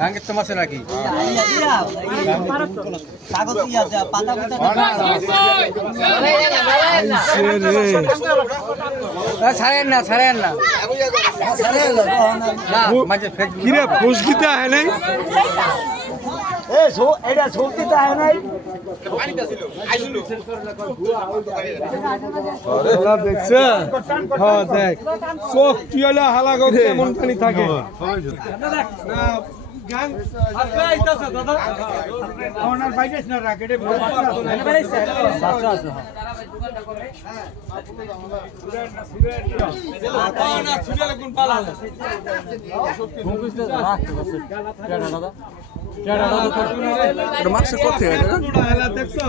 গাঙ্গের তো মাছে নাকি ছাড়েন না ছাড়েন না কিরে ফোস দিতে হয় নাই এটা সত্যিটা হয় নাই দেখছে হ্যাঁ দেখ চোখ কি হলে হালা করতে এমন পানি থাকে মাছ করতে দেখছো